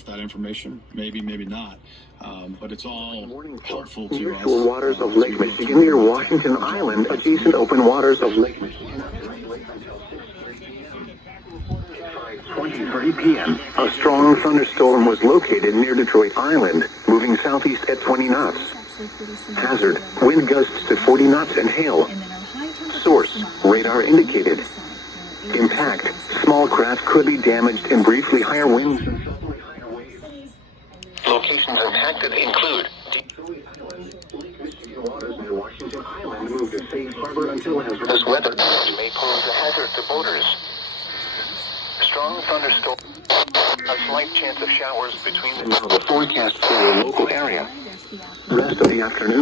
off that information. Maybe, maybe not. But it's all helpful to us. Nearshore waters of Lake Michigan near Washington Island, adjacent open waters of Lake Michigan. 5:20 p.m. A strong thunderstorm was located near Detroit Island, moving southeast at 20 knots. Hazard, wind gusts to 40 knots and hail. Source, radar indicated. Impact, small craft could be damaged and briefly higher winds. Locations impacted include waters near Washington Island moved to safe harbor until hazardous weather may pose a hazard to boaters. Strong thunderstorm. A slight chance of showers between the forecast for your local area. Rest of the afternoon.